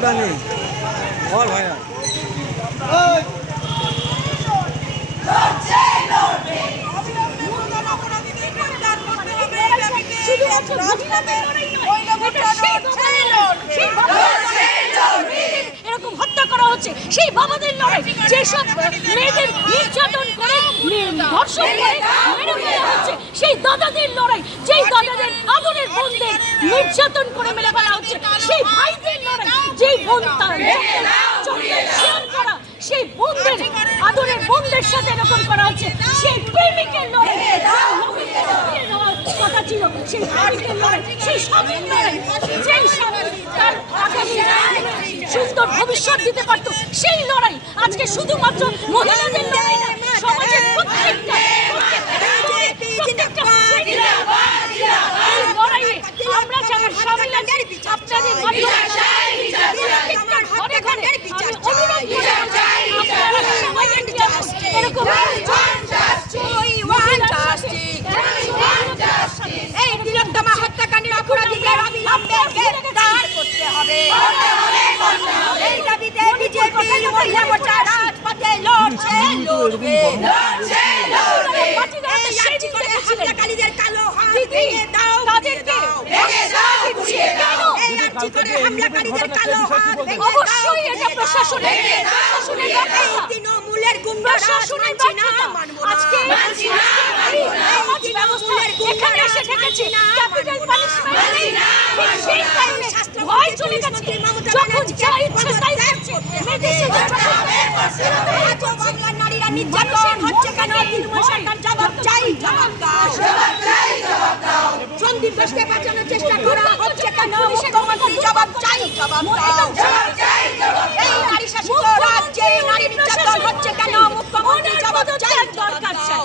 ওটা নেই और ভাইয়া এরকম হত্যা করা হচ্ছে সেই বাবাদের লড়াই, যেসব মেয়েদের নির্যাতন করে ধর্ষণ করে মেরে ফেলা হচ্ছে, সেই দাদাদের লড়াই, যেই দাদাদের আদরের বোনদের নির্যাতন করে মেরে ফেলা হচ্ছে, সেই ভাইদের লড়াই, যেই বোন করা, সেই বোনদের আদরের বোনদের সাথে এরকম করা হচ্ছে, সেই প্রেমিকের লড়াই কথা ছিল, সেই প্রেমিকের লড়াই, সেই স্বামীর লড়াই, যেই স্বামী তার আগামী সুন্দর ভবিষ্যৎ দিতে পারত, সেই লড়াই আজকে শুধুমাত্র মহিলাদের লড়াই না, সমাজের প্রত্যেকটা লড়াইয়ে আমরা যারা সামিল আছি আপনাদের ঘরে ঘরে এরকম এই তিলোত্তমা হত্যাকাণ্ডের অপরাধীদের অবিলম্বে গ্রেফতার করতে হবে। এই দাবিতে বিজেপি মহিলা মোর্চা রাজপথে লড়ছে, লড়বে। হত্যাকারীদের কালো হাত ভেঙে দাও, ভেঙে দাও। এই আর্জিকরের হামলাকারীদের কালো হাত ভেঙে দাও, অবশ্যই এটা প্রশাসনের এই তৃণমূলের গুন্ডারা মানছি না, মানবো না। আজকে এখানে এসে ঠেকেছে ক্যাপিটাল পানিশমেন্ট, সেই টাইমে ভয় চলে গেছে, যখন যা ইচ্ছা তাই করছে, মেয়েদের বাংলার নারীরা নির্যাতন হচ্ছে কেন? তৃণমূল সরকার জবাব চাই, জবাব দাও। সন্দীপ ঘোষকে বাঁচানোর চেষ্টা করা হচ্ছে কেন? মুখ্যমন্ত্রী জবাব চাই, জবাব দাও। এই নারী শাসিত রাজ্যে নারী নির্যাতন হচ্ছে কেন? মুখ্যমন্ত্রী জবাব চাই, দরকার চাই।